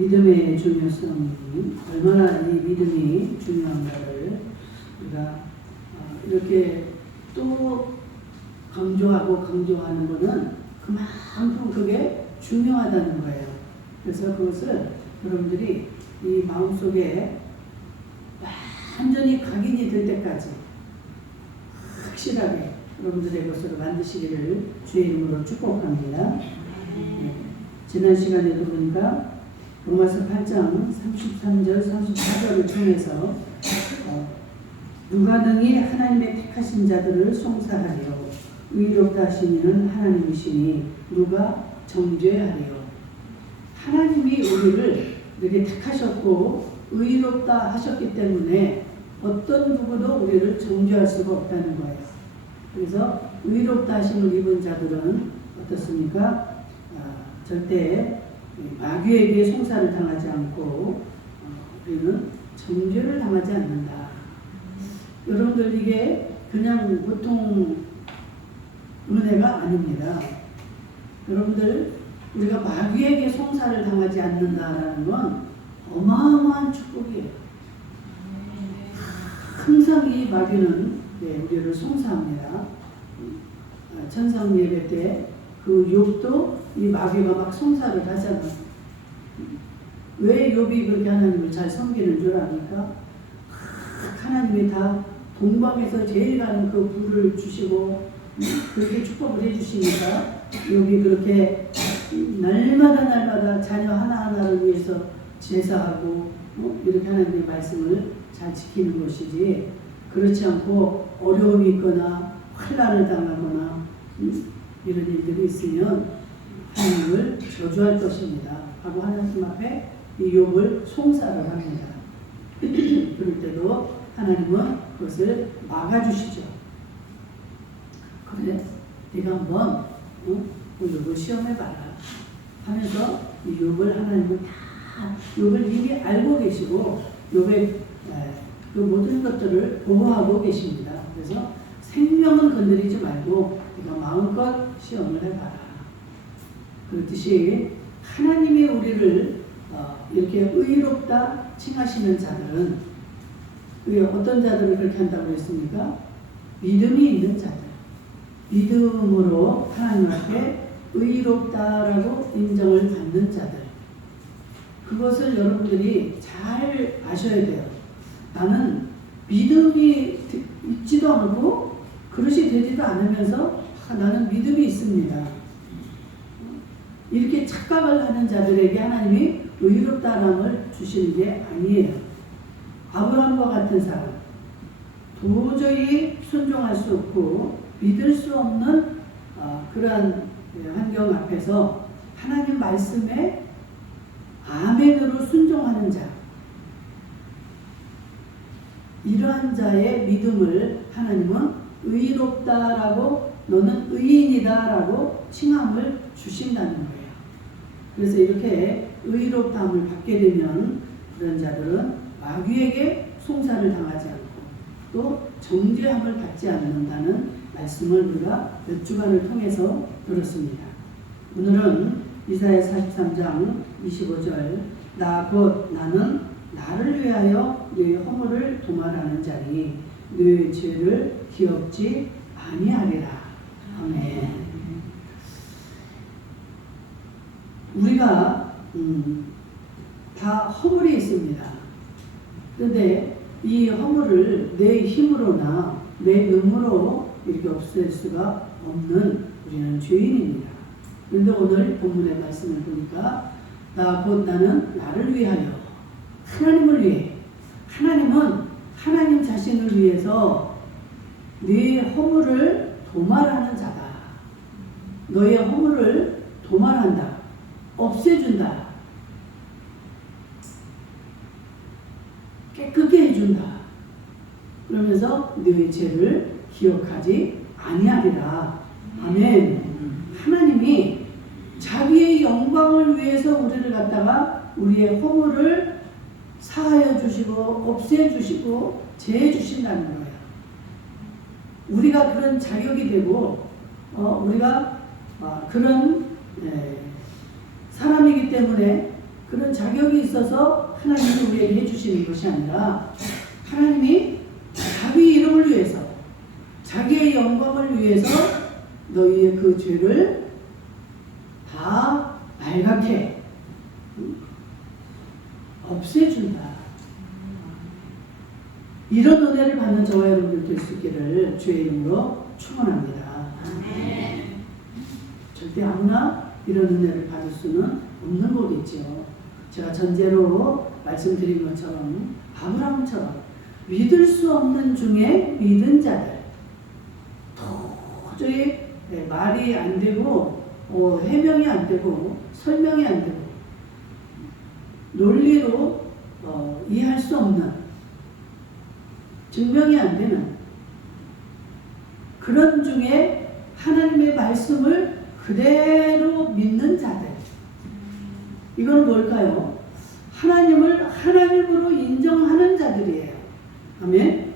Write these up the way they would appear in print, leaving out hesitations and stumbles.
믿음의 중요성이 얼마나 이 믿음이 중요한가를 우리가 이렇게 또 강조하는 것은 그만큼 그게 중요하다는 거예요. 그래서 그것을 여러분들이 이 마음속에 완전히 각인이 될 때까지 확실하게 여러분들의 것으로 만드시기를 주의 이름으로 축복합니다. 지난 시간에도 보니까 로마서 8장 33절 34절을 통해서 누가 능히 하나님의 택하신 자들을 송사하리요 의롭다 하신 이는 하나님이시니 누가 정죄하리요. 하나님이 우리를 이렇게 택하셨고 의롭다 하셨기 때문에 어떤 누구도 우리를 정죄할 수가 없다는 거예요. 그래서 의롭다 하심을 입은 자들은 어떻습니까? 절대 마귀에게 송사를 당하지 않고 우리는 정죄를 당하지 않는다. 여러분들 이게 그냥 보통 은혜가 아닙니다. 여러분들 우리가 마귀에게 송사를 당하지 않는다라는 건 어마어마한 축복이에요. 항상 이 마귀는 우리를 송사합니다. 천상 예배 때 그 욥도 이 마귀가 막 송사를 하잖아요. 왜 욥이 그렇게 하나님을 잘 섬기는 줄 아니까? 하나님이 다 동방에서 제일 가는 그 부를 주시고 그렇게 축복을 해주시니까 욥이 그렇게 날마다 자녀 하나하나를 위해서 제사하고 이렇게 하나님의 말씀을 잘 지키는 것이지, 그렇지 않고 어려움이 있거나 환난을 당하거나 이런 일들이 있으면 하나님을 저주할 것입니다 하고 하나님 앞에 이 욥을 송사를 합니다. 그럴 때도 하나님은 그것을 막아주시죠. 그래, 네가 한번 욥을 시험해봐라 하면서 이 욥을 하나님은 다 욥을 이미 알고 계시고 욥의 그 모든 것들을 보호하고 계십니다. 그래서 생명은 건드리지 말고 네가 마음껏 시험을 해봐라. 그렇듯이 하나님이 우리를 이렇게 의롭다 칭하시는 자들은 어떤 자들을 그렇게 한다고 했습니까? 믿음이 있는 자들, 믿음으로 하나님 앞에 의롭다라고 인정을 받는 자들, 그것을 여러분들이 잘 아셔야 돼요. 나는 믿음이 있지도 않고 그릇이 되지도 않으면서 나는 믿음이 있습니다. 이렇게 착각을 하는 자들에게 하나님이 의롭다함을 주시는 게 아니에요. 아브라함과 같은 사람, 도저히 순종할 수 없고 믿을 수 없는 그러한 환경 앞에서 하나님 말씀에 아멘으로 순종하는 자, 이러한 자의 믿음을 하나님은 의롭다라고, 너는 의인이다라고 칭함을 주신다는 거예요. 그래서 이렇게 의롭다함을 받게 되면 그런 자들은 마귀에게 송사를 당하지 않고 또 정죄함을 받지 않는다는 말씀을 우리가 몇 주간을 통해서 들었습니다. 오늘은 이사야 43장 25절 나 곧 나는 나를 위하여 네 허물을 도말하는 자니 네 죄를 기억지 아니하리라. 아멘. 우리가 다 허물이 있습니다. 그런데 이 허물을 내 힘으로나 내 능으로 이렇게 없앨 수가 없는 우리는 죄인입니다. 그런데 오늘 본문의 말씀을 보니까 나 곧 나는 나를 위하여, 하나님을 위해, 하나님은 하나님 자신을 위해서 네 허물을 도말하는 자다. 너의 허물을 도말한다. 없애준다. 깨끗게 해준다. 그러면서 너의 죄를 기억하지 아니하리라. 아멘. 하나님이 자기의 영광을 위해서 우리를 갖다가 우리의 허물을 사하여 주시고 없애 주시고 제해 주신다는 거예요. 우리가 그런 자격이 되고 우리가 그런 사람이기 때문에 그런 자격이 있어서 하나님이 우리에게 해주시는 것이 아니라 하나님이 자기 이름을 위해서, 자기의 영광을 위해서 너희의 그 죄를 다 발각해 없애준다. 이런 은혜를 받는 저와 여러분들 될 수 있기를 주의 이름으로 축원합니다. 절대 아무나 이런 은혜를 받을 수는 없는 거겠죠. 제가 전제로 말씀드린 것처럼 아브라함처럼 믿을 수 없는 중에 믿은 자들, 도저히 말이 안 되고 해명이 안 되고 설명이 안 되고 논리로 이해할 수 없는, 증명이 안 되는 그런 중에 하나님의 말씀을 그대로 믿는 자들, 이건 뭘까요? 하나님을 하나님으로 인정하는 자들이에요. 아멘?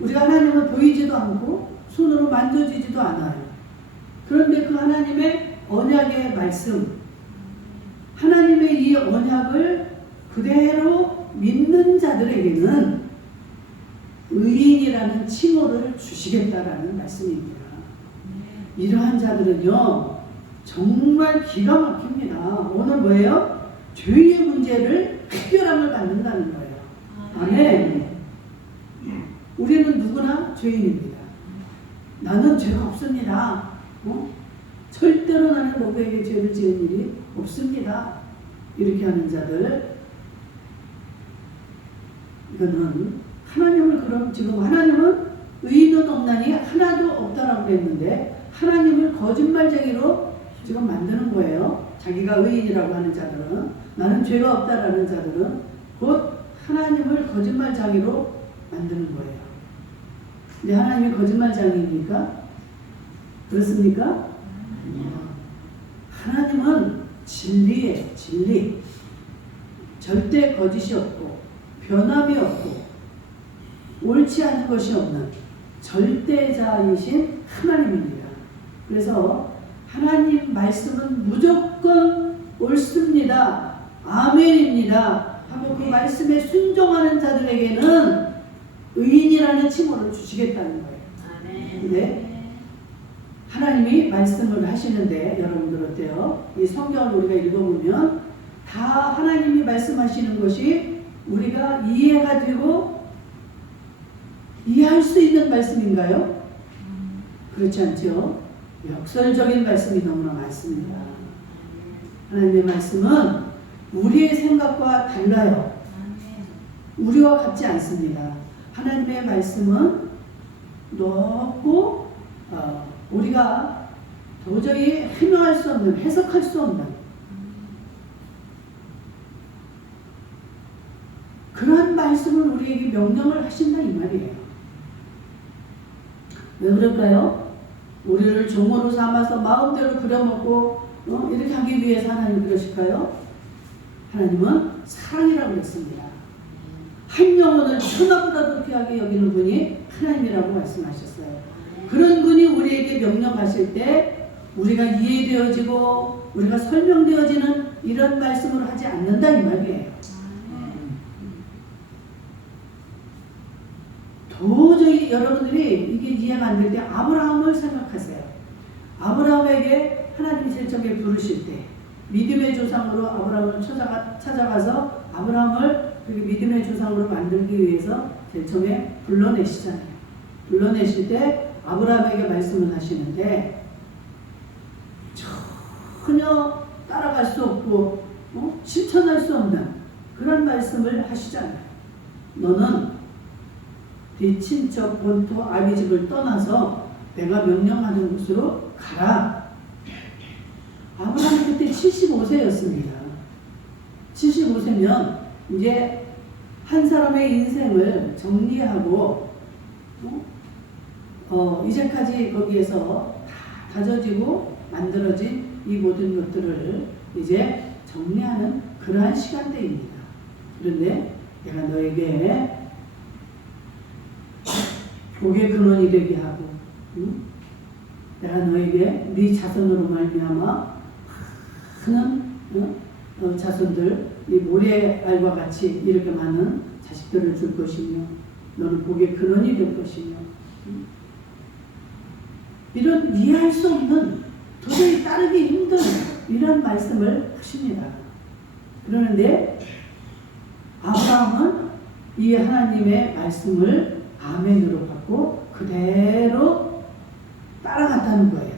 우리가 하나님을 보이지도 않고 손으로 만져지지도 않아요. 그런데 그 하나님의 언약의 말씀, 하나님의 이 언약을 그대로 믿는 자들에게는 의인이라는 칭호를 주시겠다라는 말씀입니다. 이러한 자들은요, 정말 기가 막힙니다. 오늘 뭐예요? 죄의 문제를 해결함을 받는다는 거예요. 아멘. 우리는 누구나 죄인입니다. 나는 죄가 없습니다. 절대로 나는 누구에게 죄를 지은 일이 없습니다. 이렇게 하는 자들, 이거는 하나님을, 그럼 지금 하나님은 의인은 없나니 하나도 없다라고 했는데 하나님을 거짓말쟁이로 지금 만드는 거예요. 자기가 의인이라고 하는 자들은, 나는 죄가 없다라는 자들은 곧 하나님을 거짓말쟁이로 만드는 거예요. 근데 하나님이 거짓말쟁이입니까? 그렇습니까? 하나님은 진리예요. 진리. 절대 거짓이 없고 변함이 없고 옳지 않은 것이 없는 절대자이신 하나님입니다. 그래서 하나님 말씀은 무조건 옳습니다. 아멘입니다. 하고 그 말씀에 순종하는 자들에게는 의인이라는 칭호를 주시겠다는 거예요. 근데 하나님이 말씀을 하시는데 여러분들 어때요? 이 성경을 우리가 읽어보면 다 하나님이 말씀하시는 것이 우리가 이해가 되고 이해할 수 있는 말씀인가요? 그렇지 않죠? 역설적인 말씀이 너무나 많습니다. 하나님의 말씀은 우리의 생각과 달라요. 우리와 같지 않습니다. 하나님의 말씀은 높고 우리가 도저히 해명할 수 없는, 해석할 수 없는 그러한 말씀을 우리에게 명령을 하신다 이 말이에요. 왜 그럴까요? 우리를 종으로 삼아서 마음대로 부려먹고 이렇게 하기 위해서 하나님 그러실까요? 하나님은 사랑이라고 했습니다. 한 영혼을 천하보다도 귀하게 여기는 분이 하나님이라고 말씀하셨어요. 그런 분이 우리에게 명령하실 때 우리가 이해되어지고 우리가 설명되어지는 이런 말씀을 하지 않는다 이 말이에요. 도저히 여러분들이 이게 이해가 안 될 때 아브라함을 생각하세요. 아브라함에게 하나님이 제일 처음에 부르실 때 믿음의 조상으로 아브라함을 찾아가서 아브라함을 믿음의 조상으로 만들기 위해서 제일 처음에 불러내시잖아요. 불러내실 때 아브라함에게 말씀을 하시는데 전혀 따라갈 수 없고 실천할 수 없는 그런 말씀을 하시잖아요. 너는 네 친척 본토 아비집을 떠나서 내가 명령하는 곳으로 가라. 아브라함이 그때 75세였습니다. 75세면 이제 한 사람의 인생을 정리하고 이제까지 거기에서 다 다져지고 만들어진 이 모든 것들을 이제 정리하는 그러한 시간대입니다. 그런데 내가 너에게 복의 근원이 되게 하고 내가 너에게 네 자손으로 말미암아 많은 자손들 이 모래알과 같이 이렇게 많은 자식들을 줄 것이며 너는 복의 근원이 될 것이며 이런 이해할 수 없는 도저히 따르기 힘든 이런 말씀을 하십니다. 그러는데 아브라함은 이 하나님의 말씀을 아멘으로 받고 그대로 따라갔다는 거예요.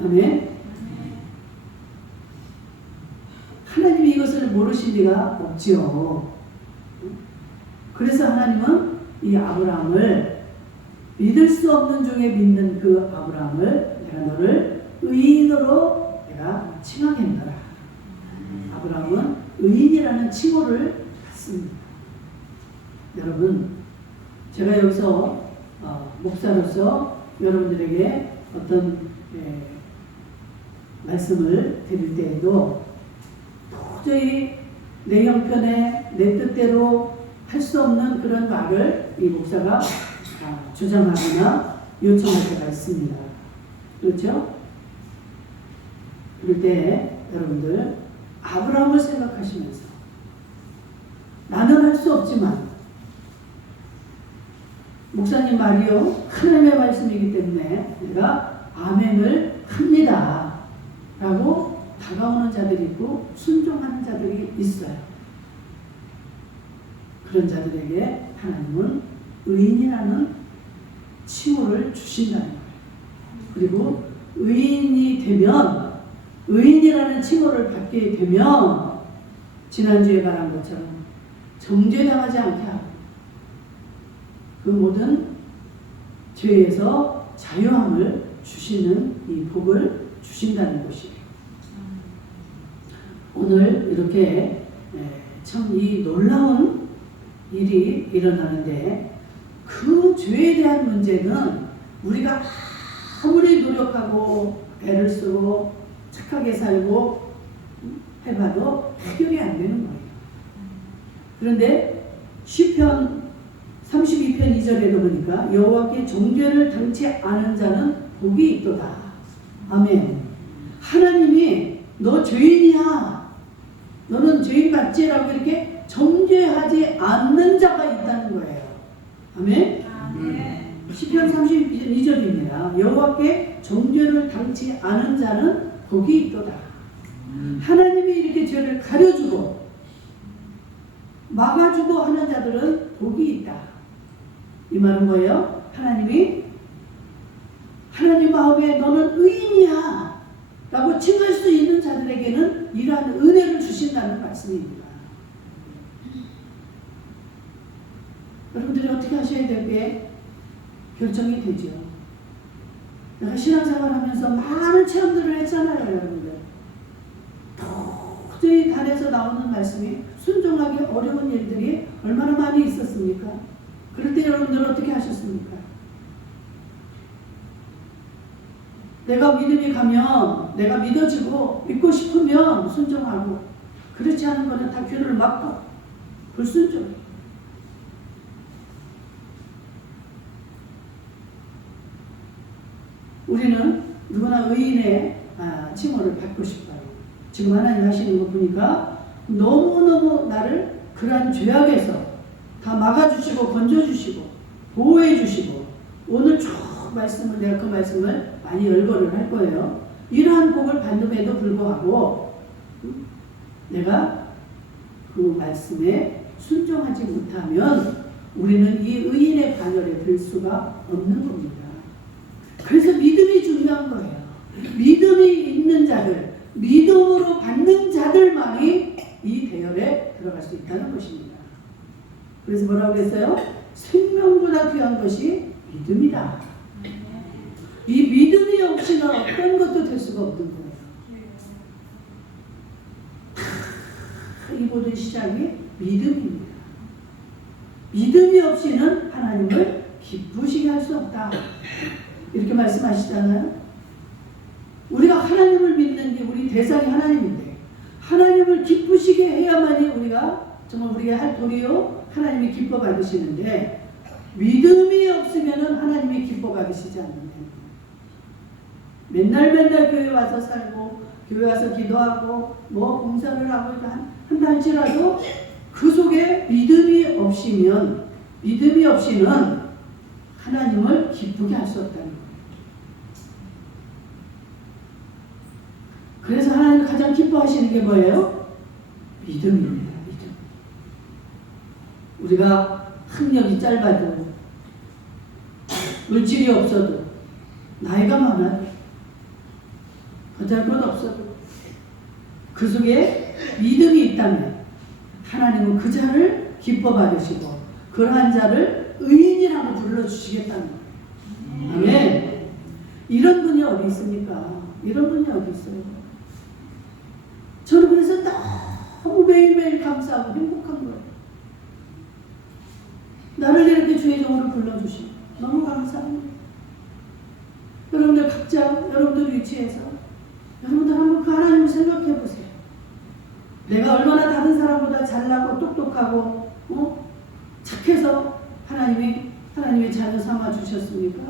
아멘. 하나님이 이것을 모르실 리가 없지요. 그래서 하나님은 이 아브라함을 믿을 수 없는 중에 믿는 그 아브라함을 내가 너를 의인으로 내가 칭하겠노라. 아브라함은 의인이라는 칭호를 받습니다. 여러분, 제가 여기서 목사로서 여러분들에게 어떤 말씀을 드릴 때에도 도저히 내 형편에 내 뜻대로 할 수 없는 그런 말을 이 목사가 주장하거나 요청할 때가 있습니다. 그렇죠? 그럴 때 여러분들 아브라함을 생각하시면서 나는 할 수 없지만 목사님 말이요 하나님의 말씀이기 때문에 내가 아멘을 합니다 라고 다가오는 자들이 있고 순종하는 자들이 있어요. 그런 자들에게 하나님은 의인이라는 칭호를 주신다는 거예요. 그리고 의인이 되면 의인이라는 칭호를 받게 되면 지난주에 말한 것처럼 정죄당하지 않게 하고 그 모든 죄에서 자유함을 주시는 이 복을 주신다는 것이에요. 오늘 이렇게 참 이 놀라운 일이 일어나는데 그 죄에 대한 문제는 우리가 아무리 노력하고 애를 쓰고 착하게 살고 해봐도 해결이 안 되는 거예요. 그런데 시편 32편 2절에도 보니까 여호와께 정죄를 당치 않은 자는 복이 있도다. 아멘. 하나님이 너 죄인이야. 너는 죄인 맞지라고 이렇게 정죄하지 않는 자가 있다는 거예요. 아멘. 시편 32절입니다. 여호와께 정죄를 당치 않은 자는 복이 있도다. 하나님이 이렇게 죄를 가려주고 막아주고 하는 자들은 복이 있다. 이 말은 뭐예요? 하나님이 하나님 마음에 너는 의인이야 라고 칭할 수 있는 자들에게는 이러한 은혜를 주신다는 말씀입니다. 여러분들이 어떻게 하셔야 될 게 결정이 되죠. 내가 신앙생활 하면서 많은 체험들을 했잖아요, 여러분들. 도저히 단에서 나오는 말씀이 순종하기 어려운 일들이 얼마나 많이 있었습니까? 그럴 때 여러분들은 어떻게 하셨습니까? 내가 믿음이 가면 내가 믿어지고 믿고 싶으면 순종하고 그렇지 않은 거는 다 귀를 막고 불순종. 우리는 누구나 의인의 칭호를 받고 싶어요. 지금 하나님 하시는 거 보니까 너무너무 나를 그러한 죄악에서 다 막아주시고 건져주시고 보호해주시고 오늘 쭉 말씀을 내가 그 말씀을 많이 열거를 할 거예요. 이러한 복을 받음에도 불구하고 내가 그 말씀에 순종하지 못하면 우리는 이 의인의 반열에 들 수가 없는 겁니다. 그래서 믿음이 중요한 거예요. 믿음이 있는 자들, 믿음으로 받는 자들만이 이 대열에 들어갈 수 있다는 것입니다. 그래서 뭐라고 그랬어요? 생명보다 귀한 것이 믿음이다. 이 믿음이 없이는 어떤 것도 될 수가 없는 거예요. 이 모든 시작이 믿음입니다. 믿음이 없이는 하나님을 기쁘시게 할 수 없다. 이렇게 말씀하시잖아요. 우리가 하나님을 믿는 게 우리 대상이 하나님인데 하나님을 기쁘시게 해야만이 우리가 정말 우리가 할 도리요 하나님이 기뻐 받으시는데 믿음이 없으면 하나님이 기뻐 받으시지 않는다. 맨날 교회 와서 살고 교회 와서 기도하고 뭐 봉사를 하고 한다 할지라도 그 속에 믿음이 없이는 하나님을 기쁘게 할 수 없다는 거예요. 그래서 하나님 가장 기뻐하시는 게 뭐예요? 믿음입니다. 믿음. 우리가 학력이 짧아도 물질이 없어도 나이가 많아도 거절 것 없어도 그 속에 믿음이 있다면 하나님은 그 자를 기뻐 받으시고 그러한 자를 의인이라고 불러주시겠다는 거예요. 아멘. 이런 분이 어디 있습니까? 이런 분이 어디 있어요? 저는 그래서 너무 매일매일 감사하고 행복한 거예요. 나를 이렇게 주의 종으로 불러주시고 너무 감사합니다. 여러분들 각자 여러분들 위치에서 여러분들 한번 그 하나님을 생각해 보세요. 내가 얼마나 다른 사람보다 잘나고 똑똑하고 착해서 하나님의 자녀 삼아 주셨습니까?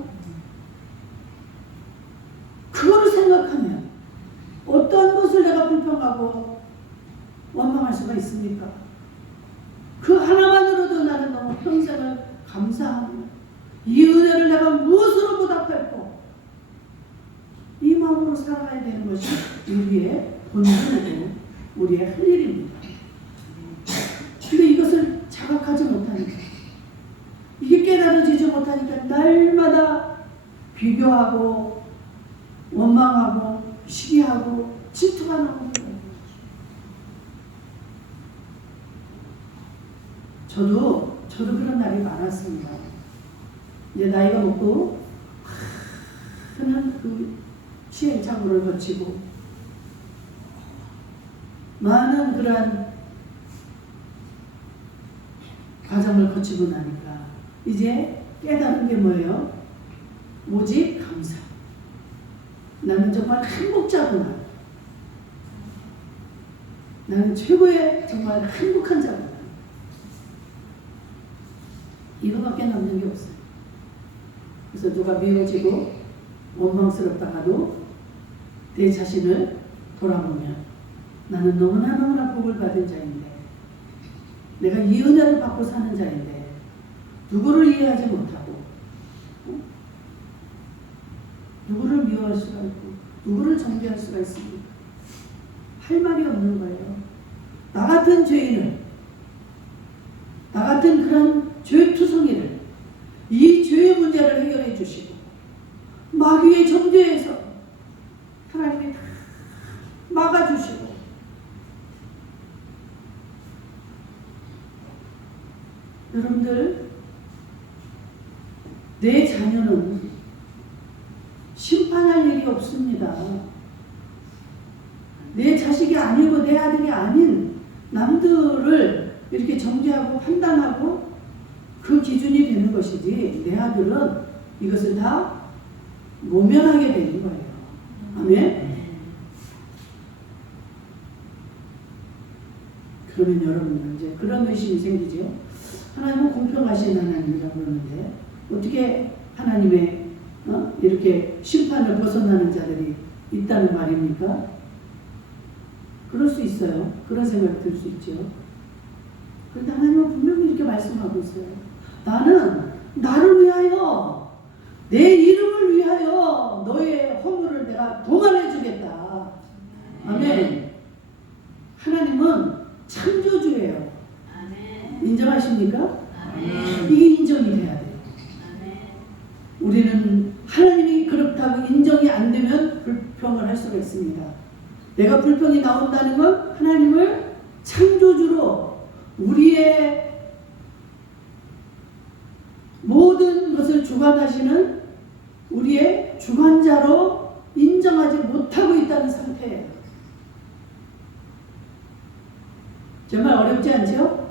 그거를 생각하면 어떤 것을 내가 불평하고 원망할 수가 있습니까? 그 하나만으로도 나는 너무 평생을 감사합니다. 이 은혜를 내가 무엇으로 보답할고 이 마음으로 살아가야 되는 것이 우리의 본분이고 우리의 할 일입니다. 근데 이것을 자각하지 못하니까 이게 깨달아지지 못하니까 날마다 비교하고 원망하고 시기하고 질투가 나오는 거예요. 저도 그런 날이 많았습니다. 이제 나이가 먹고 큰 그 시행착오를 거치고 많은 그러한 과정을 거치고 나니까 이제 깨달은 게 뭐예요? 오직 감사. 나는 정말 행복자구나. 나는 최고의 정말 행복한 자구나. 이거밖에 남는 게 없어요. 그래서 누가 미워지고 원망스럽다가도 내 자신을 돌아보면 나는 너무나 복을 받은 자인데 내가 이 은혜를 받고 사는 자인데 누구를 이해하지 못하고 누구를 미워할 수가 있고 누구를 정죄할 수가 있습니까? 할 말이 없는 거예요. 나 같은 죄인을 나 같은 그런 죄투성이를 이 죄의 문제를 해결해 주시고 마귀의 정죄에서 하나님이 다 막아주시고 여러분들 내 자녀는 심판할 일이 없습니다. 내 자식이 아니고 내 아들이 아닌 남들을 이렇게 정죄하고 판단하고 그 기준이 되는 것이지 내 아들은 이것을 다 모면하게 되는 거예요. 아멘? 그러면 여러분들 이제 그런 의심이 생기죠. 하나님은 공평하신 하나님이라고 그러는데 어떻게 하나님의 이렇게 심판을 벗어나는 자들이 있다는 말입니까? 그럴 수 있어요. 그런 생각이 들 수 있죠. 그런데 하나님은 분명히 이렇게 말씀하고 있어요. 나는 나를 위하여 내 이름을 위하여 너의 허물을 내가 봉안해 주겠다. 아멘. 하나님은 창조주예요. 인정하십니까? 이게 인정이 돼야 돼요. 우리는 하나님이 그렇다고 인정이 안 되면 불평을 할 수가 있습니다. 내가 불평이 나온다는 건 하나님을 창조주로 우리의 모든 것을 주관하시는 우리의 주관자로 인정하지 못하고 있다는 상태예요. 정말 어렵지 않죠?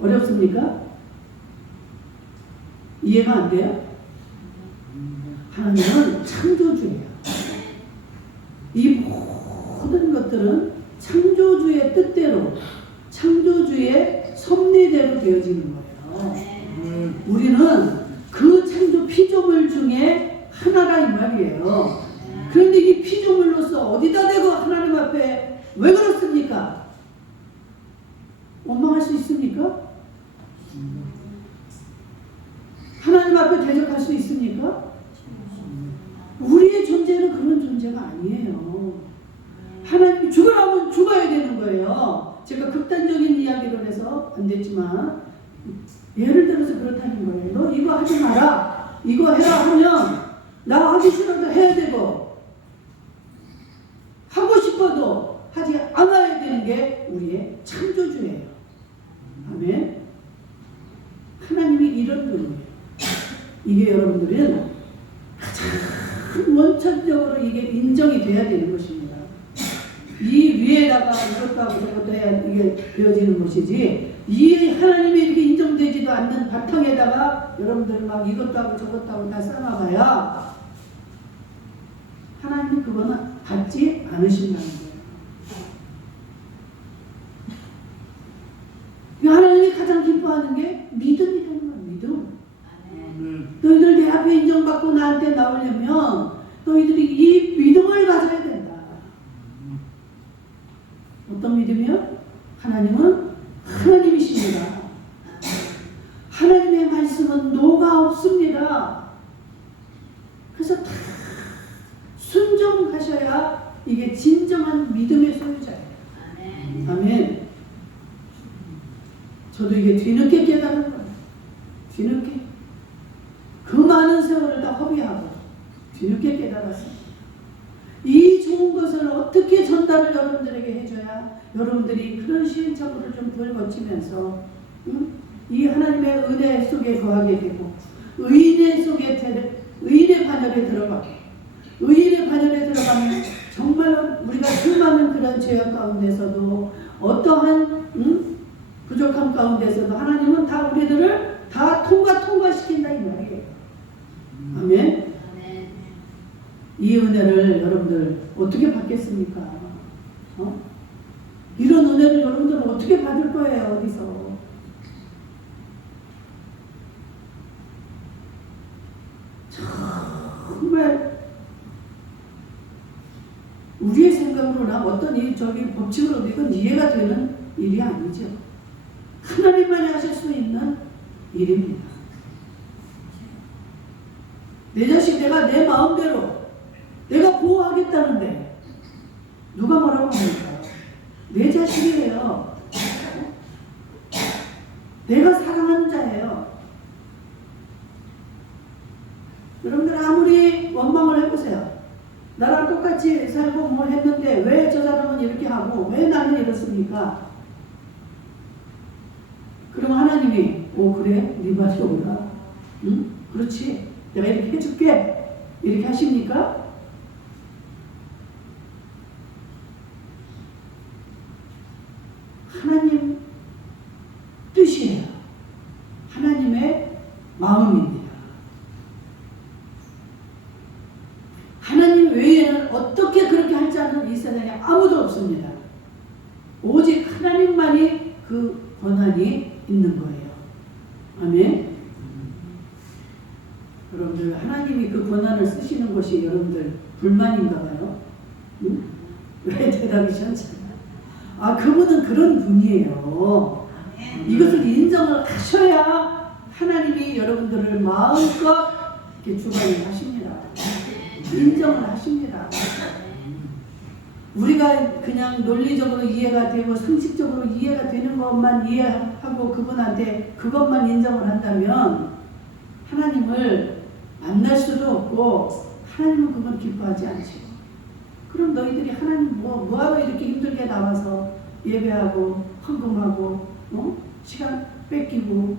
어렵습니까? 이해가 안 돼요? 하나님은 창조주예요. 이 모든 것들은 창조주의 뜻대로, 창조주의 섭리대로 되어지는 거예요. 우리는 그 창조 피조물 중에 하나라 이 말이에요. 그런데 이 피조물로서 어디다 대고 하나님 앞에 왜 그렇습니까? 원망할 수 있습니까? 하나님 앞에 대적할 수 있습니까? 우리의 존재는 그런 존재가 아니에요. 하나님이 죽으라면 죽어야 되는 거예요. 제가 극단적인 이야기를 해서 안 됐지만 예를 들어서 그렇다는 거예요. 너 이거 하지 마라. 이거 해라 하면 나 하기 싫어도 해야 되고 하고 싶어도 하지 않아야 되는 게 우리의 창조주예요. 아멘. 하나님이 이런 분이에요. 이게 여러분들은 가장 원천적으로 이게 인정이 돼야 되는 것입니다. 이 위에다가 이것도 하고 저것도 해야 이게 되어지는 것이지, 이 하나님이 이렇게 인정되지도 않는 바탕에다가 여러분들 막 이것도 하고 저것도 하고 다 쌓아봐야 하나님이 그거는 받지 않으신다는 거예요. 하나님이 가장 기뻐하는 게 믿음이라는 거예요. 믿음. 너희들 내 앞에 인정받고 나한테 나오려면 너희들이 이 믿음을 가져야 된다. 어떤 믿음이요? 하나님은 하나님이십니다. 하나님의 말씀은 노가 없습니다. 그래서 다 순종하셔야 이게 진정한 믿음의 소유자예요. 아멘. 저도 이게 뒤늦게 깨달은 거예요. 뒤늦게. 그 많은 세월을 다 허비하고 뒤늦게 깨달았습니다. 이 좋은 것을 어떻게 전달을 여러분들에게 해줘야 여러분들이 그런 시행착오를 좀 덜 거치면서 이 하나님의 은혜 속에 거하게 되고 의인의 반열에 들어가고, 의인의 반열에 들어가면 정말 우리가 수많은 그런 죄악 가운데서도 어떠한 부족함 가운데서도 하나님은 다 우리들을 다 통과시킨다 이 말이에요. 아멘. 이 은혜를 여러분들 어떻게 받겠습니까? 이런 은혜를 여러분들은 어떻게 받을 거예요? 어디서? 정말 우리의 생각으로나 어떤 법칙으로 이건 이해가 되는 일이 아니죠. 하나님만이 하실 수 있는 일입니다. 내 자식 내가 내 마음대로 내가 보호하겠다는데 누가 뭐라고 합니까? 내 자식이에요. 내가 사랑하는 자예요. 여러분들 아무리 원망을 해보세요. 나랑 똑같이 살고 뭐 했는데 왜 저 사람은 이렇게 하고 왜 나는 이렇습니까? 그럼 하나님이 그래? 네 말이 옳아. 응? 그렇지. 내가 이렇게 해줄게. 이렇게 하십니까? 하나님 뜻이에요. 하나님의 마음입니다. 하나님 외에는 어떻게 그렇게 할 자는 이 세상에 아무도 없습니다. 오직 하나님만이 그 권한이 있는 거예요. 아멘. 여러분들 하나님이 그 권한을 쓰시는 것이 여러분들 불만인가 봐요. 응? 왜 대답이 시원찮아요? 그분은 그런 분이에요. 이것을 인정을 하셔야 하나님이 여러분들을 마음껏 이렇게 주관을 하십니다. 인정을 하십니다. 우리가 그냥 논리적으로 이해가 되고 상식적으로 이해가 되는 것만 이해하고 그분한테 그것만 인정을 한다면 하나님을 만날 수도 없고 하나님은 그건 기뻐하지 않죠. 그럼 너희들이 하나님 뭐하러 이렇게 힘들게 나와서 예배하고 헌금하고 시간 뺏기고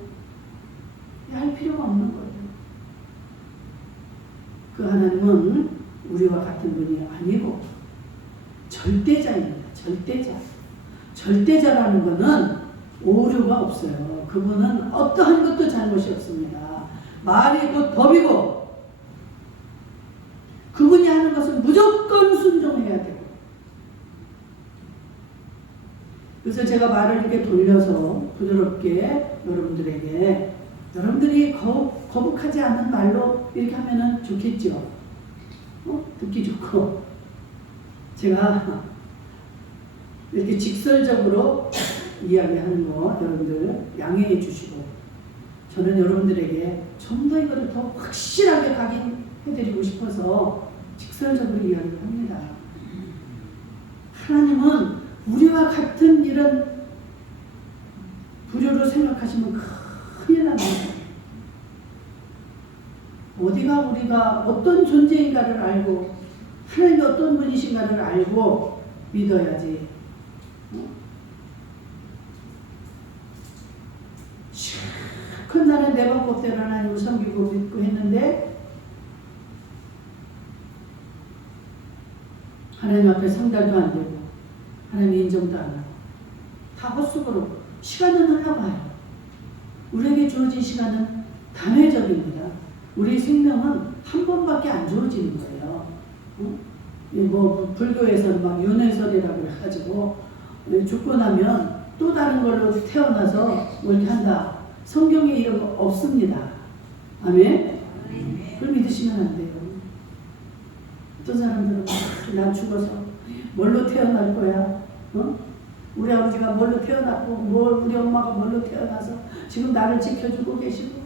할 필요가 없는 거예요. 그 하나님은 우리와 같은 분이 아니고 절대자입니다. 절대자. 절대자라는 것은 오류가 없어요. 그분은 어떠한 것도 잘못이 없습니다. 말이 곧 법이고 그분이 하는 것은 무조건 순종해야 되고. 그래서 제가 말을 이렇게 돌려서 부드럽게 여러분들에게 여러분들이 거북하지 않은 말로 이렇게 하면은 좋겠죠. 듣기 좋고 제가 이렇게 직설적으로 이야기하는 거 여러분들 양해해 주시고 저는 여러분들에게 좀 더 이거를 더 확실하게 각인해드리고 싶어서 직설적으로 이야기를 합니다. 하나님은 우리와 같은 이런 부류로 생각하시면 큰일 납니다. 어디가 우리가 어떤 존재인가를 알고 하나님이 어떤 분이신가를 알고 믿어야지. 큰 나는 내 방법대로 하나님을 섬기고 믿고 했는데 하나님 앞에 상달도 안 되고 하나님 인정도 안 하고 다 헛수고로 시간은 흘러가요. 우리에게 주어진 시간은 단회적입니다. 우리의 생명은 한 번밖에 안 주어지는 거예요. 뭐 불교에서는 막 윤회설이라고 해가지고 죽고 나면 또 다른 걸로 태어나서 뭐 이렇게 한다. 성경에 이런 거 없습니다. 아멘? 그걸 믿으시면 안 돼요. 어떤 사람들은 나 죽어서 뭘로 태어날 거야? 우리 아버지가 뭘로 태어났고 우리 엄마가 뭘로 태어나서 지금 나를 지켜주고 계시고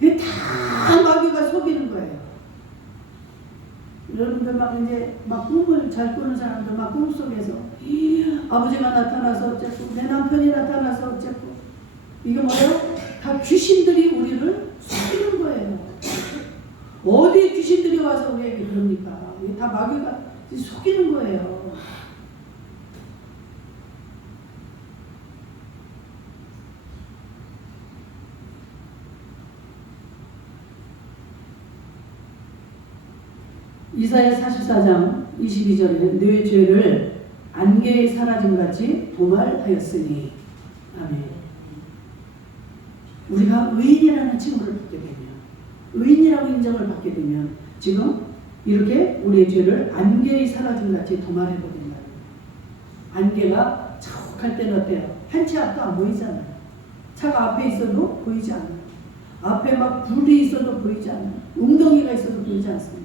이게 다 마귀가 속이는 거예요. 여러분들 막 꿈을 잘 꾸는 사람들 막 꿈속에서 아버지가 나타나서 어쨌고 내 남편이 나타나서 어쨌고 이게 뭐예요? 다 귀신들이 우리를 속이는 거예요. 어디 귀신들이 와서 우리에게 그럽니까? 이게 다 마귀가 속이는 거예요. 이사야 44장 22절에 네 죄를 안개에 사라짐같이 도말하였으니 아멘. 우리가 의인이라는 칭호를 받게 되면 의인이라고 인정을 받게 되면 지금 이렇게 우리의 죄를 안개에 사라짐같이 도말해버린다. 안개가 자욱할 때는 어때요? 한 치 앞도 안 보이잖아요. 차가 앞에 있어도 보이지 않아요. 앞에 막 불이 있어도 보이지 않아요. 웅덩이가 있어도 보이지 않습니다.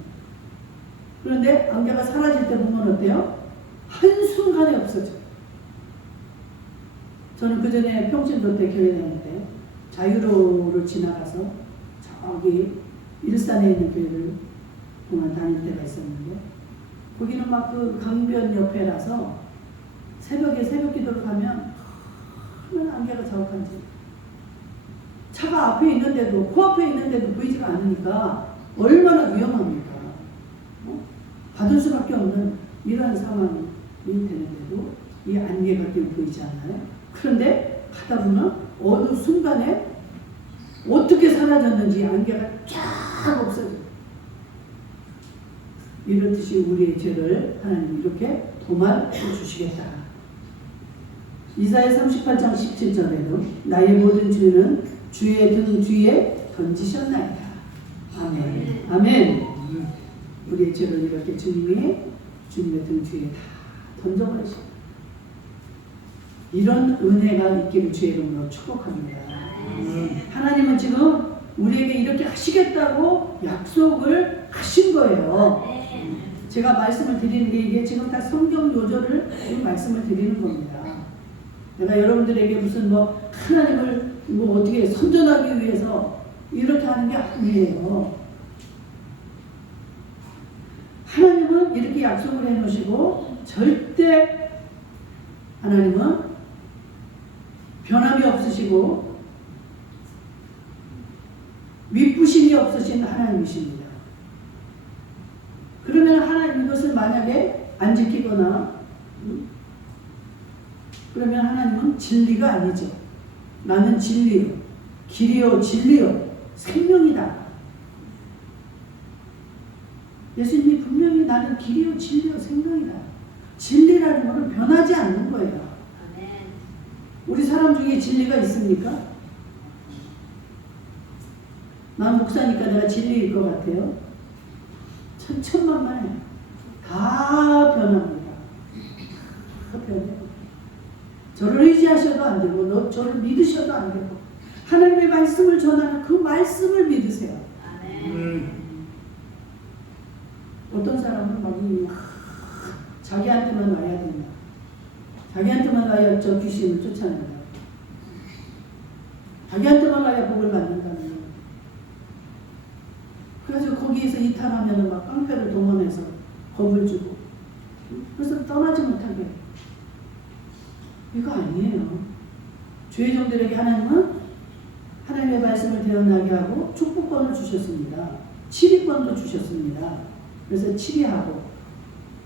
그런데 안개가 사라질 때 보면 어때요? 한순간에 없어져요. 저는 그 전에 평신도 때 교회 다닐 때 자유로를 지나가서 저기 일산에 있는 교회를 보면 다닐 때가 있었는데 거기는 막 그 강변 옆에라서 새벽에 새벽 기도를 가면 얼마나 안개가 자욱한지 차가 앞에 있는데도 코앞에 있는데도 보이지가 않으니까 얼마나 위험합니까? 받을 수밖에 없는 이러한 상황이 되는데도 이 안개가 보이지 않나요? 그런데 가다 보면 어느 순간에 어떻게 사라졌는지 안개가 쫙 없어져요. 이렇듯이 우리의 죄를 하나님 이렇게 도말해 주시겠다. 이사야 38장 17절에도 나의 모든 죄는 주의 등 뒤에 던지셨나이다. 아멘. 아멘. 우리의 죄를 이렇게 주님의 등 뒤에 다 던져버리셨다. 이런 은혜가 있기를 주의 이름으로 축복합니다. 하나님은 지금 우리에게 이렇게 하시겠다고 약속을 하신 거예요. 제가 말씀을 드리는 게 이게 지금 다 성경 요절을 말씀을 드리는 겁니다. 내가 여러분들에게 무슨 뭐 하나님을 뭐 어떻게 선전하기 위해서 이렇게 하는 게 아니에요. 하나님은 이렇게 약속을 해놓으시고 절대 하나님은 변함이 없으시고 미쁘심이 없으신 하나님이십니다. 그러면 하나님 이것을 만약에 안 지키거나 그러면 하나님은 진리가 아니죠. 나는 진리요, 길이요, 진리요, 생명이다. 예수님이 분명히 나는 길이요, 진리요, 생명이다. 진리라는 것은 변하지 않는 거예요. 우리 사람 중에 진리가 있습니까? 난 목사니까 내가 진리일 것 같아요. 천만만해. 다 변합니다. 다 변해요. 저를 의지하셔도 안 되고 저를 믿으셔도 안 되고 하나님의 말씀을 전하는 그 말씀을 믿으세요. 어떤 사람은 자기한테만 와야 된다. 자기한테만 와야 저 귀신을 쫓아낸다. 자기한테만 와야 복을 받는다는 거예요. 그래서 거기에서 이탈하면 막 깡패를 동원해서 겁을 주고 그래서 떠나지 못하게. 이거 아니에요. 주의 종들에게 하나님은 하나님의 말씀을 대언하게 하고 축복권을 주셨습니다. 치리권도 주셨습니다. 그래서 치리하고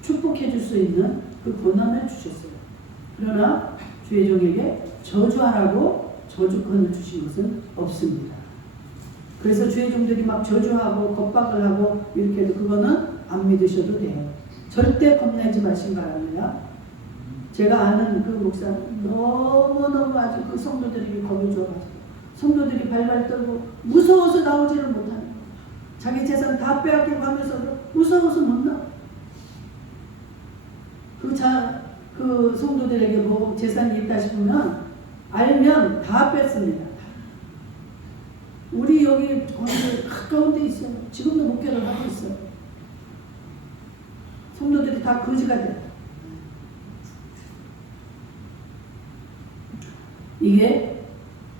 축복해 줄 수 있는 그 권한을 주셨어요. 그러나 주의 종에게 저주하라고 저주권을 주신 것은 없습니다. 그래서 주의 종들이 막 저주하고 겁박을 하고 이렇게 해도 그거는 안 믿으셔도 돼요. 절대 겁내지 마시기 바랍니다. 제가 아는 그 목사 너무너무 아주 그 성도들에게 겁을 줘가지고 성도들이 발발 떨고 무서워서 나오지를 못하는 거예요. 자기 재산 다 빼앗기고 하면서도 무서워서 못 나와. 그 성도들에게 뭐 재산이 있다 싶으면 알면 다 뺐습니다. 우리 여기 거기 가까운 데 있어요. 지금도 목회를 하고 있어요. 성도들이 다 거지가 돼요. 이게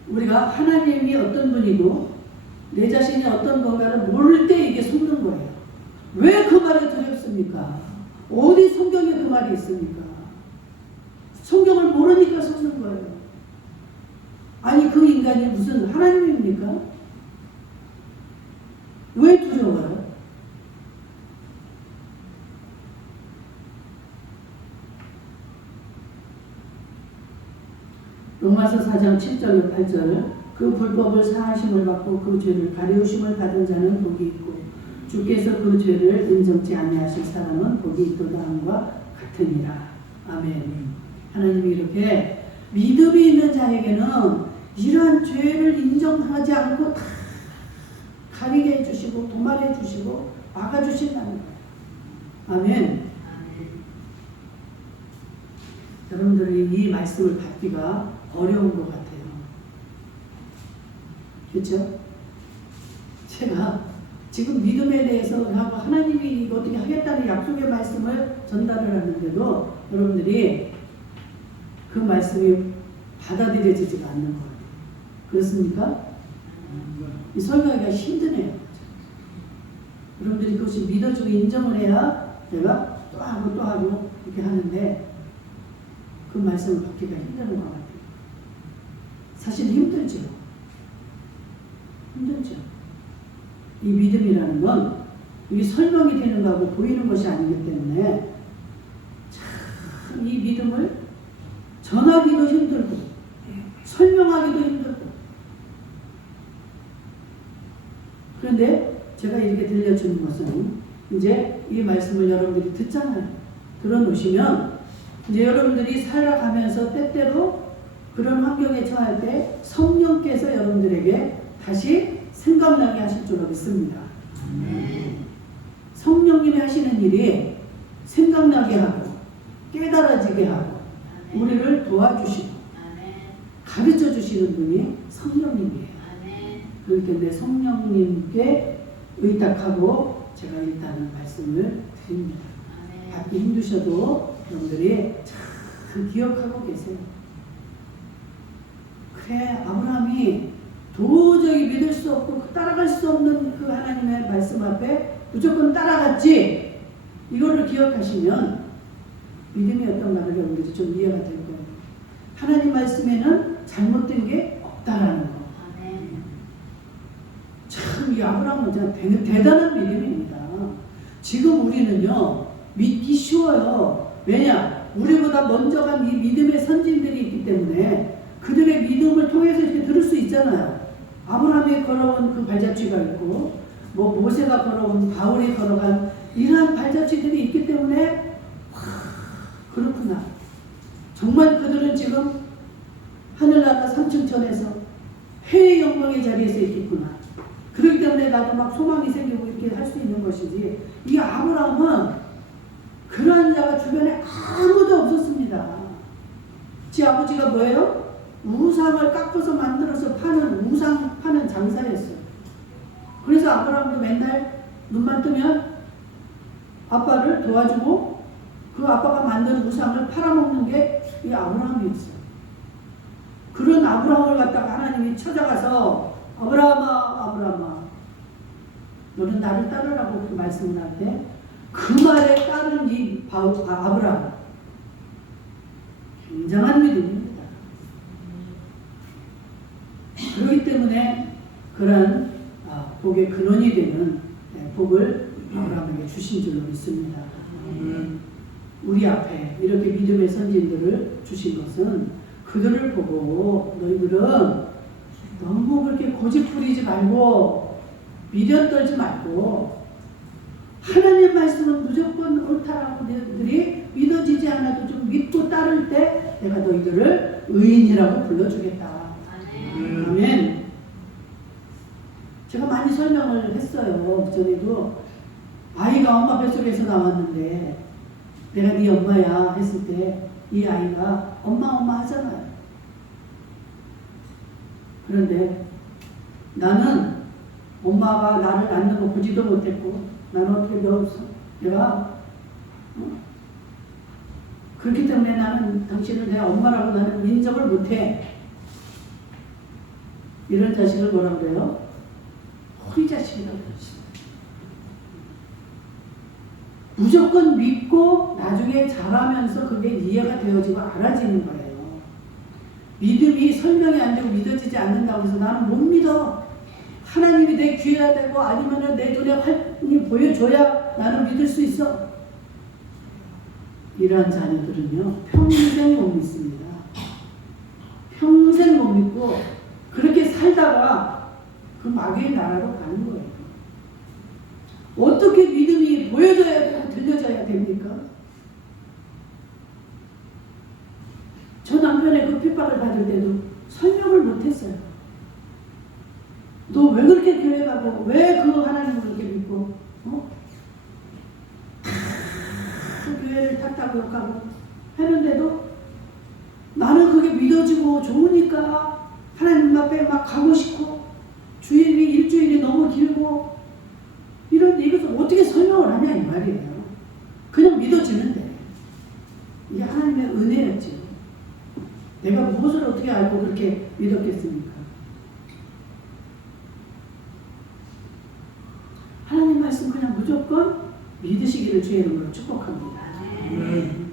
우리가 하나님이 어떤 분이고 내 자신이 어떤 건가를 모를 때 이게 속는 거예요. 왜 그 말이 두렵습니까? 어디 성경에 그 말이 있습니까? 성경을 모르니까 속는 거예요. 아니 그 인간이 무슨 하나님입니까? 왜 두려워요? 로마서 4장 7절 8절 그 불법을 사하심을 받고 그 죄를 가리우심을 받은 자는 복이 있고 주께서 그 죄를 인정치 아니하실 사람은 복이 있도다 함과 같으니라. 아멘. 하나님이 이렇게 믿음이 있는 자에게는 이러한 죄를 인정하지 않고 다 가리게 해주시고 도말해 주시고 막아주신다는 거예요. 아멘. 여러분들이 이 말씀을 받기가 어려운 것 같아요. 그렇죠? 제가 지금 믿음에 대해서 하나님이 이거 어떻게 하겠다는 약속의 말씀을 전달을 하는데도 여러분들이 그 말씀이 받아들여지지가 않는 거예요. 그렇습니까? 이 설교하기가 힘드네요. 여러분들이 그것이 믿어주고 인정을 해야 내가 또 하고 또 하고 이렇게 하는데 그 말씀을 받기가 힘든 것 같아요. 사실 힘들죠. 힘들죠. 이 믿음이라는 건 이게 설명이 되는 거하고 보이는 것이 아니기 때문에 참 이 믿음을 전하기도 힘들고 설명하기도 힘들고 그런데 제가 이렇게 들려주는 것은 이제 이 말씀을 여러분들이 듣잖아요. 들어놓으시면 이제 여러분들이 살아가면서 때때로 그런 환경에 처할 때 성령께서 여러분들에게 다시 생각나게 하실 줄 믿습니다. 성령님이 하시는 일이 생각나게 하고 깨달아지게 하고 우리를 도와주시고 가르쳐 주시는 분이 성령님이에요. 그렇기 때문에 성령님께 의탁하고 제가 일단은 말씀을 드립니다. 받기 힘드셔도 여러분들이 참 기억하고 계세요. 그래, 아브라함이 도저히 믿을 수 없고 따라갈 수 없는 그 하나님의 말씀 앞에 무조건 따라갔지. 이거를 기억하시면 믿음이 어떤가를 여러분들이 좀 이해가 될 거예요. 하나님 말씀에는 잘못된 게 없다라는 거. 참 이 아브라함은 진짜 대단한 믿음입니다. 지금 우리는요 믿기 쉬워요. 왜냐? 우리보다 먼저 간 이 믿음의 선진들이 있기 때문에 그들의 믿음을 통해서 이렇게 들을 수 있잖아요. 아브라함이 걸어온 그 발자취가 있고 뭐 모세가 걸어온 바울이 걸어간 이러한 발자취들이 있기 때문에 그렇구나. 정말 그들은 지금 하늘나라 삼층천에서 해의 영광의 자리에서 있겠구나. 그렇기 때문에 나도 막 소망이 생기고 이렇게 할 수 있는 것이지. 이 아브라함은 그러한 자가 주변에 아무도 없었습니다. 지 아버지가 뭐예요? 우상을 깎아서 만들어서 파는 우상 파는 장사였어요. 그래서 아브라함도 맨날 눈만 뜨면 아빠를 도와주고 그 아빠가 만든 우상을 팔아먹는 게 이 아브라함이었어요. 그런 아브라함을 갖다가 하나님이 찾아가서 아브라함아 아브라함아 너는 나를 따르라고 그 말씀을 할 때 그 말에 따른 이 아브라함 굉장한 믿음입니다. 그렇기 때문에 그런 복의 근원이 되는 복을 아브라함에게 주신 줄로 믿습니다. 우리 앞에 이렇게 믿음의 선진들을 주신 것은 그들을 보고 너희들은 너무 그렇게 고집부리지 말고 미련 떨지 말고 하나님의 말씀은 무조건 옳다라고 너희들이 믿어지지 않아도 좀 믿고 따를 때 내가 너희들을 의인이라고 불러주겠다. 아멘. 제가 많이 설명을 했어요. 전에도 아이가 엄마 뱃속에서 나왔는데 내가 네 엄마야 했을 때 이 아이가 엄마 엄마 하잖아요. 그런데 나는 엄마가 나를 낳는 거 보지도 못했고 나는 어떻게 내가 그렇기 때문에 나는 당신을 내 엄마라고 나는 인정을 못해. 이런 자식을 뭐라 그래요? 호리 자식이라고 그러시죠. 무조건 믿고 나중에 자라면서 그게 이해가 되어지고 알아지는 거예요. 믿음이 설명이 안 되고 믿어지지 않는다고 해서 나는 못 믿어. 하나님이 내 귀해야 되고 아니면 내 눈에 활이 보여줘야 나는 믿을 수 있어. 이러한 자녀들은요 평생 못 믿습니다. 평생 못 믿고 그렇게 살다가 그 마귀의 나라로 가는 거예요. 어떻게 믿음이 보여져야 되고 들려져야 됩니까? 저 남편의 그 핍박을 받을 때도 설명을 못했어요. 너 왜 그렇게 교회 가고 왜 그 하나님을 그렇게 믿고 그 교회를 탓하고 욕하고 했는데도 나는 그게 믿어지고 좋으니까 하나님 앞에 막 가고 싶고 주일이 일주일이 너무 길고 이런데 이것을 어떻게 설명을 하냐 이 말이에요. 그냥 믿어지는데 이게 하나님의 은혜였죠. 내가 무엇을 어떻게 알고 그렇게 믿었겠습니까? 하나님 말씀 그냥 무조건 믿으시기를 주의 이름으로 축복합니다.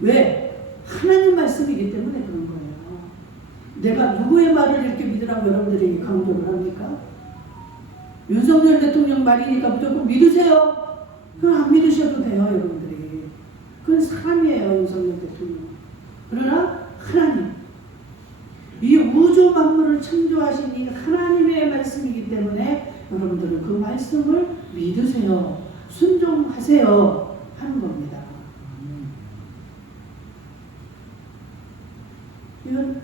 왜? 하나님 말씀이기 때문에 그런 거예요. 내가 누구의 말을 이렇게 믿으라고 여러분들에게 강조를 합니까? 윤석열 대통령 말이니까 무조건 믿으세요. 그건 안 믿으셔도 돼요, 여러분들에게. 그건 사람이에요, 윤석열 대통령. 그러나 하나님, 이 우주 만물을 창조하신 이 하나님의 말씀이기 때문에 여러분들은 그 말씀을 믿으세요. 순종하세요. 하는 겁니다. 이건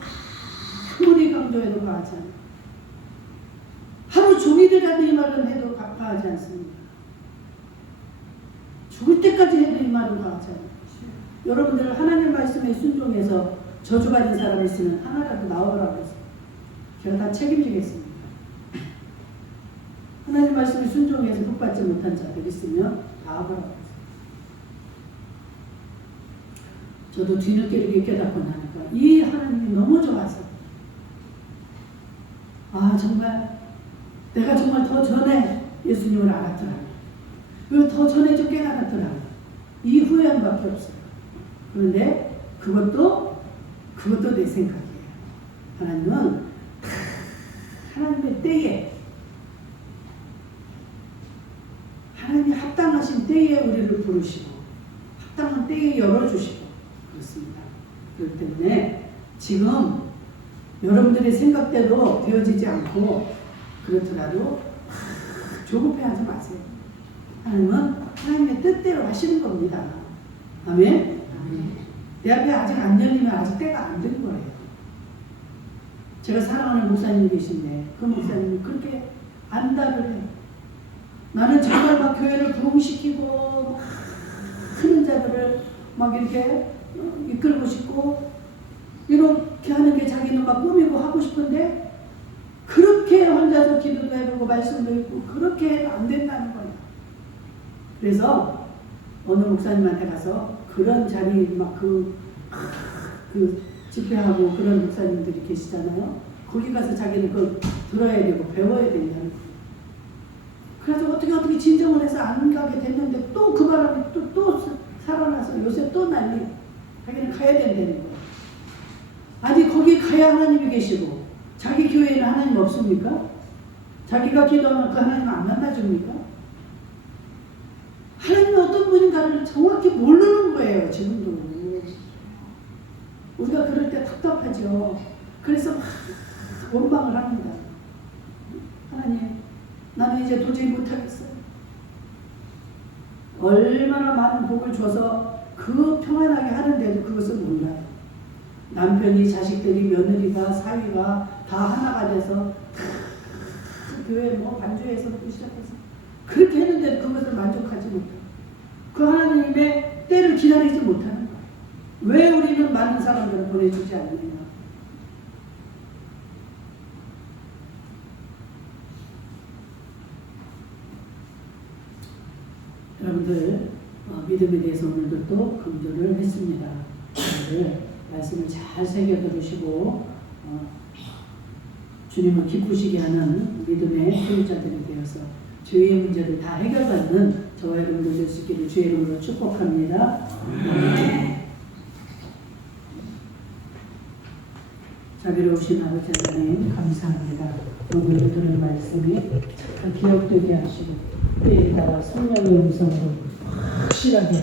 아무리 강조해도 과하지 않아요. 하루 종일이라도 이 말은 해도 과하지 않습니다. 죽을 때까지 해도 이 말은 과하지 않아요. 여러분들 하나님 말씀에 순종해서 저주받은 사람이 있으면 하나라도 나오라고 해서 제가 다 책임지겠습니다. 하나님 말씀에 순종해서 복받지 못한 자들 있으면 나와보라고 해서 저도 뒤늦게 이렇게 깨닫고 나니까 이 하나님이 너무 좋아서 정말 내가 정말 더 전에 예수님을 알았더라고요. 그리고 더 전에 좀 깨달았더라고요. 이 후회함밖에 없어요. 그런데 그것도 내 생각이에요. 하나님은 하나님의 때에 하나님이 합당하신 때에 우리를 부르시고 합당한 때에 열어주시고 그렇습니다. 그렇기 때문에 지금 여러분들의 생각대로 되어지지 않고 그렇더라도 조급해하지 마세요. 하나님은 하나님의 뜻대로 하시는 겁니다. 아멘? 내 앞에 아직 안 열리면 아직 때가 안 된 거예요. 제가 사랑하는 목사님이 계신데 그 목사님이 그렇게 안다를 해요. 나는 정말 막 교회를 부흥시키고 큰 자들을 막 이렇게 이끌고 싶고 이렇게 하는 게 자기는 막 꾸미고 하고 싶은데 그렇게 혼자서 기도도 해보고 말씀도 읽고 그렇게 해도 안 된다는 거예요. 그래서 어느 목사님한테 가서 그런 자리 막 그 집회하고 그런 목사님들이 계시잖아요. 거기 가서 자기는 그걸 들어야 되고 배워야 된다는 거. 그래서 어떻게 진정을 해서 안 가게 됐는데 또 그 바람이 또 살아나서 요새 또 난리. 자기는 가야 된다는 거예요. 아니 거기 가야 하나님이 계시고 자기 교회에는 하나님 없습니까? 자기가 기도하면 그 하나님 안 만나줍니까? 하나님이 어떤 분인가를 정확히 모르는 거예요. 지금도. 우리가 그럴 때 답답하죠. 그래서 막 원망을 합니다. 하나님, 나는 이제 도저히 못하겠어요. 얼마나 많은 복을 줘서 그 평안하게 하는데도 그것을 몰라요. 남편이, 자식들이, 며느리가, 사위가 다 하나가 돼서 교회 뭐 반주에서부터 시작해서 그렇게 했는데도 그것을 만족하지 못해요. 그 하나님의 때를 기다리지 못하는 거예요. 왜 우리는 많은 사람들을 보내주지 않느냐. 여러분들 믿음에 대해서 오늘도 또 강조를 했습니다. 오늘 말씀을 잘 새겨 들으시고 주님을 기쁘시게 하는 믿음의 소유자들이 되어서 죄의 문제를 다 해결받는 저와 여러분들 될 수 있기를 주의 이름으로 축복합니다. 자비로우신 아버지 하나님 감사합니다. 오늘 들은 말씀이 참 기억되게 하시고 때에 따라 성령의 음성으로 확실하게